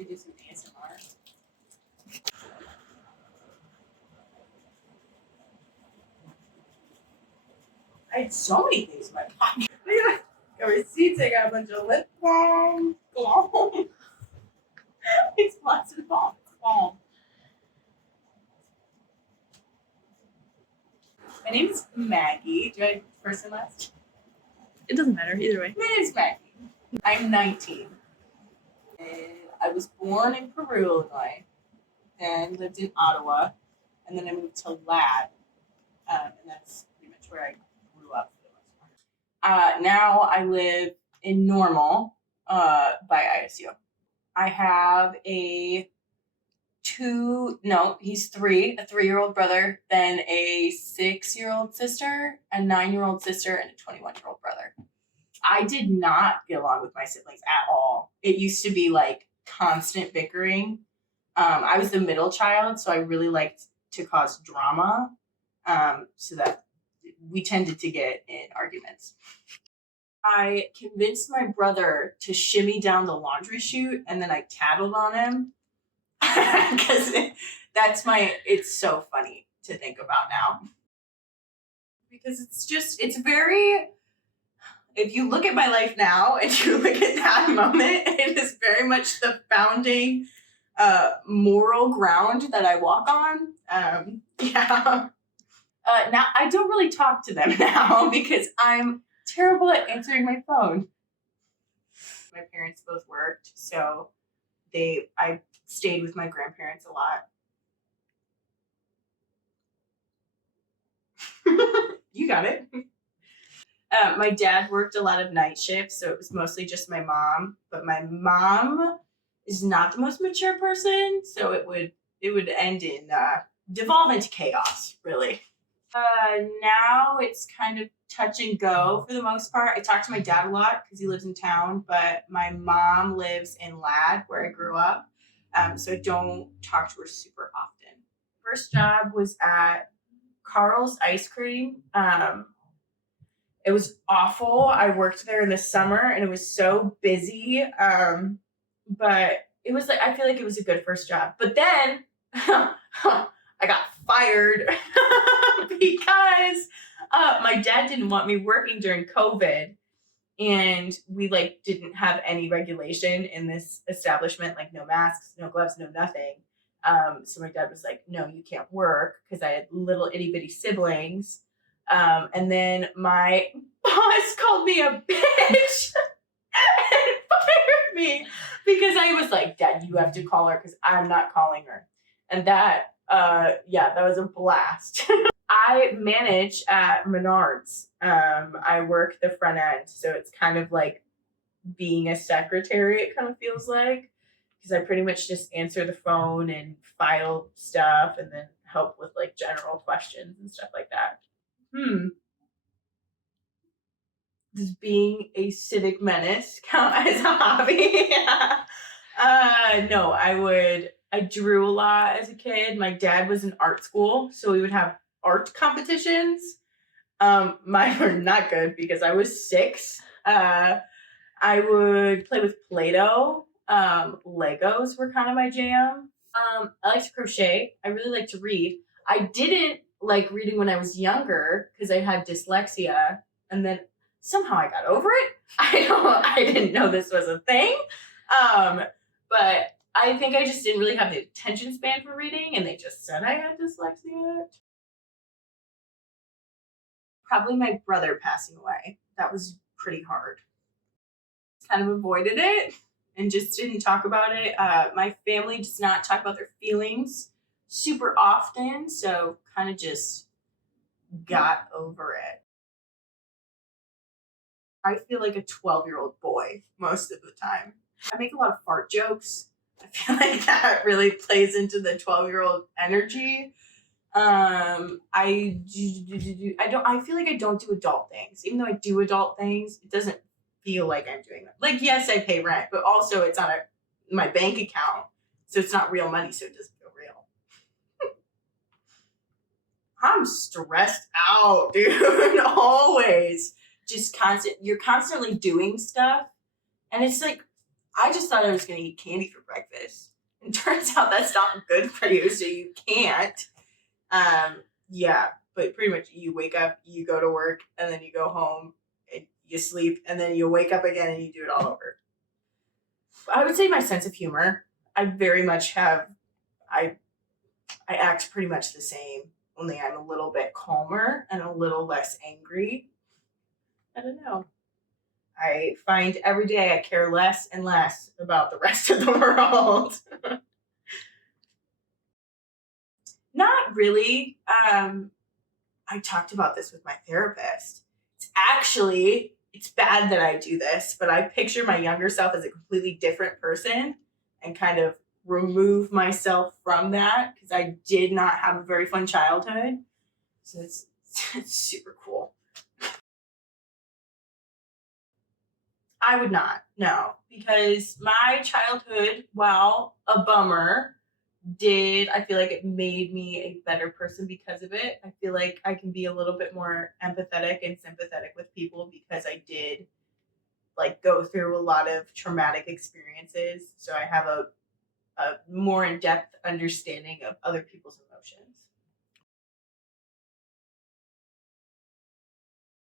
Should we do some ASMR? I had so many things in my pocket. Got receipts, I got a bunch of lip balm. It's lots of balm. Balm. My name is Maggie. Do I first and last? It doesn't matter, either way. My name is Maggie. I'm 19. And I was born in Peru, Illinois, and lived in Ottawa, and then I moved to Lad, and that's pretty much where I grew up for the most part. Now I live in Normal, by ISU. I have a 3-year-old brother, then a 6-year-old sister, a 9-year-old sister, and a 21-year-old brother. I did not get along with my siblings at all. It used to be like constant bickering. I was the middle child, so I really liked to cause drama, so that we tended to get in arguments. I convinced my brother to shimmy down the laundry chute, and then I tattled on him because it's so funny to think about now. Because it's very, if you look at my life now and you look at that moment, it is very much the founding moral ground that I walk on. Now I don't really talk to them now because I'm terrible at answering my phone. My parents both worked, so I stayed with my grandparents a lot. You got it. My dad worked a lot of night shifts, so it was mostly just my mom. But my mom is not the most mature person, so it would end in devolve into chaos, really. Now it's kind of touch and go for the most part. I talk to my dad a lot because he lives in town, but my mom lives in Lad, where I grew up, so I don't talk to her super often. First job was at Carl's Ice Cream. It was awful. I worked there in the summer and it was so busy. But it was like, I feel like it was a good first job. But then I got fired because my dad didn't want me working during COVID. And we didn't have any regulation in this establishment, like no masks, no gloves, no nothing. So my dad was like, no, you can't work, because I had little itty bitty siblings. And then my boss called me a bitch and fired me because I was like, Dad, you have to call her because I'm not calling her. And that was a blast. I manage at Menards. I work the front end, so it's kind of like being a secretary, it kind of feels like, because I pretty much just answer the phone and file stuff and then help with like general questions and stuff like that. Does being a civic menace count as a hobby? No, I drew a lot as a kid. My dad was in art school, so we would have art competitions. Mine were not good because I was 6. I would play with Play-Doh. Legos were kind of my jam. I like to crochet. I really like to read. I didn't like reading when I was younger because I had dyslexia, and then somehow I got over it. I didn't know this was a thing. But I think I just didn't really have the attention span for reading, and they just said I had dyslexia. Probably my brother passing away. That was pretty hard. Kind of avoided it and just didn't talk about it. My family does not talk about their feelings super often, so kind of just got over it. I feel like a 12-year-old boy most of the time. I make a lot of fart jokes. I feel like that really plays into the 12-year-old energy. I feel like I don't do adult things. Even though I do adult things, it doesn't feel like I'm doing them. Like, yes, I pay rent, but also it's on my bank account, so it's not real money, so it doesn't feel real. I'm stressed out, dude. Always. Just you're constantly doing stuff, and it's like I just thought I was going to eat candy for breakfast. And turns out that's not good for you, so you can't. Yeah, but pretty much you wake up, you go to work, and then you go home, and you sleep, and then you wake up again and you do it all over. I would say my sense of humor. I very much have. I I act pretty much the same, only I'm a little bit calmer and a little less angry. I don't know. I find every day I care less and less about the rest of the world. Not really. I talked about this with my therapist. It's bad that I do this, but I picture my younger self as a completely different person and kind of remove myself from that because I did not have a very fun childhood. So it's super cool. I would not, no, because my childhood, while a bummer, did I feel like it made me a better person because of it. I feel like I can be a little bit more empathetic and sympathetic with people because I did like go through a lot of traumatic experiences. So I have a more in depth understanding of other people's emotions.